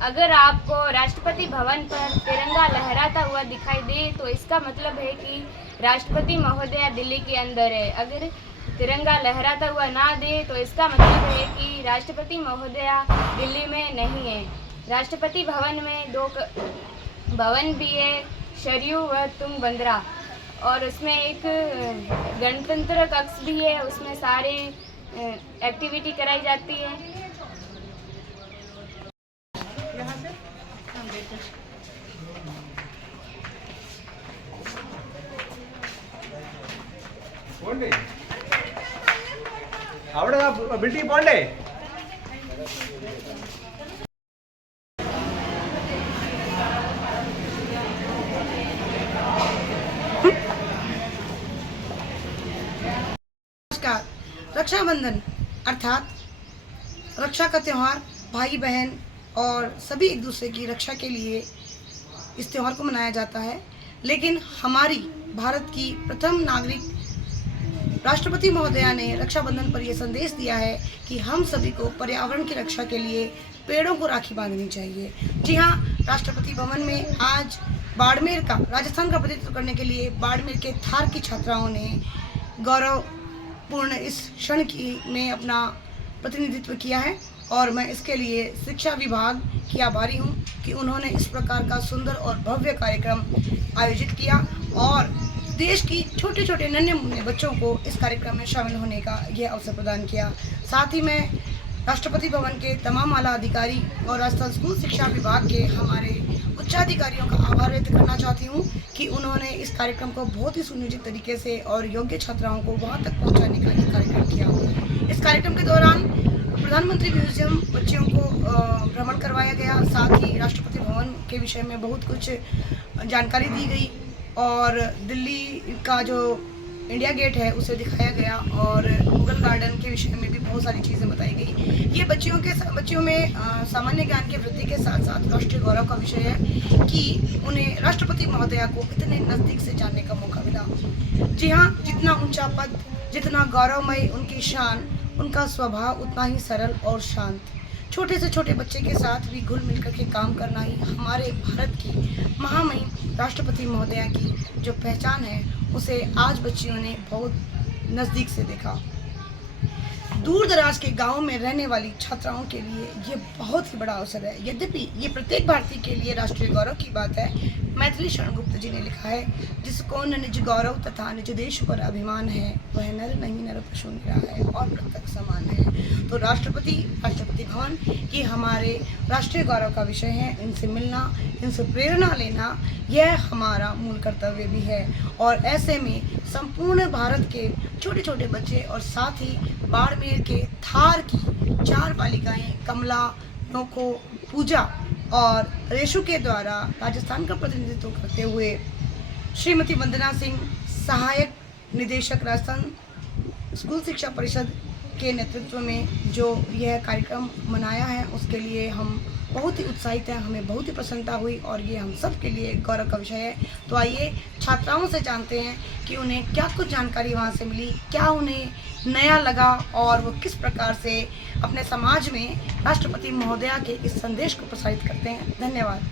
अगर आपको राष्ट्रपति भवन पर तिरंगा लहराता हुआ दिखाई दे तो इसका मतलब है कि राष्ट्रपति महोदया दिल्ली के अंदर है। अगर तिरंगा लहराता हुआ ना दे तो इसका मतलब है कि राष्ट्रपति महोदया दिल्ली में नहीं है। राष्ट्रपति भवन में दो भवन भी है, सरयू व तुंगभद्रा, और उसमें एक गणतंत्र कक्ष भी है, उसमें सारे एक्टिविटी कराई जाती है। बिल्डिंग पॉन्डे नमस्कार। रक्षाबंधन अर्थात रक्षा का त्यौहार, भाई बहन और सभी एक दूसरे की रक्षा के लिए इस त्यौहार को मनाया जाता है। लेकिन हमारी भारत की प्रथम नागरिक राष्ट्रपति महोदया ने रक्षाबंधन पर यह संदेश दिया है कि हम सभी को पर्यावरण की रक्षा के लिए पेड़ों को राखी बांधनी चाहिए। जी हाँ, राष्ट्रपति भवन में आज बाड़मेर का, राजस्थान का प्रतिनिधित्व करने के लिए बाड़मेर के थार की छात्राओं ने गौरवपूर्ण इस क्षण में अपना प्रतिनिधित्व किया है और मैं इसके लिए शिक्षा विभाग की आभारी हूँ कि उन्होंने इस प्रकार का सुंदर और भव्य कार्यक्रम आयोजित किया और देश की छोटे छोटे नन्हे मुन्ने बच्चों को इस कार्यक्रम में शामिल होने का यह अवसर प्रदान किया। साथ ही मैं राष्ट्रपति भवन के तमाम आला अधिकारी और राजस्थान स्कूल शिक्षा विभाग के हमारे उच्चाधिकारियों का आभार व्यक्त करना चाहती हूँ कि उन्होंने इस कार्यक्रम को बहुत ही सुनियोजित तरीके से और योग्य छात्राओं को वहाँ तक पहुँचाने का ये कार्यक्रम किया। इस कार्यक्रम के दौरान प्रधानमंत्री म्यूजियम बच्चों को भ्रमण करवाया गया, साथ ही राष्ट्रपति भवन के विषय में बहुत कुछ जानकारी दी गई और दिल्ली का जो इंडिया गेट है उसे दिखाया गया और मुगल गार्डन के विषय में भी बहुत सारी चीज़ें बताई गई। ये बच्चियों में सामान्य ज्ञान की वृद्धि के साथ साथ राष्ट्रीय गौरव का विषय है कि उन्हें राष्ट्रपति महोदया को इतने नज़दीक से जानने का मौका मिला। जी हाँ, जितना ऊंचा पद, जितना गौरवमय उनकी शान, उनका स्वभाव उतना ही सरल और शांत। छोटे से छोटे बच्चे के साथ भी घुल मिल करके काम करना ही हमारे भारत की महामहिम राष्ट्रपति महोदया की जो पहचान है उसे आज बच्चियों ने बहुत नज़दीक से देखा। दूर दराज के गाँव में रहने वाली छात्राओं के लिए ये बहुत ही बड़ा अवसर है। यद्यपि ये प्रत्येक भारतीय के लिए राष्ट्रीय गौरव की बात है। मैथिली शरण गुप्त जी ने लिखा है, जिसको न निज गौरव तथा निज देश पर अभिमान है, वह नर नहीं नर पशु निरा है और प्रत्येक समान है। तो राष्ट्रपति भवन ये हमारे राष्ट्रीय गौरव का विषय है। इनसे मिलना, इनसे प्रेरणा लेना यह हमारा मूल कर्तव्य भी है और ऐसे में संपूर्ण भारत के छोटे छोटे बच्चे और साथ ही बाड़मेर के थार की 4 बालिकाएं कमला, नोको, पूजा और रेशु के द्वारा राजस्थान का प्रतिनिधित्व करते हुए श्रीमती वंदना सिंह, सहायक निदेशक राजस्थान स्कूल शिक्षा परिषद के नेतृत्व में जो यह कार्यक्रम मनाया है उसके लिए हम बहुत ही उत्साहित हैं। हमें बहुत ही प्रसन्नता हुई और ये हम सब के लिए गौरव का विषय है। तो आइए छात्राओं से जानते हैं कि उन्हें क्या कुछ जानकारी वहाँ से मिली, क्या उन्हें नया लगा और वो किस प्रकार से अपने समाज में राष्ट्रपति महोदया के इस संदेश को प्रसारित करते हैं। धन्यवाद।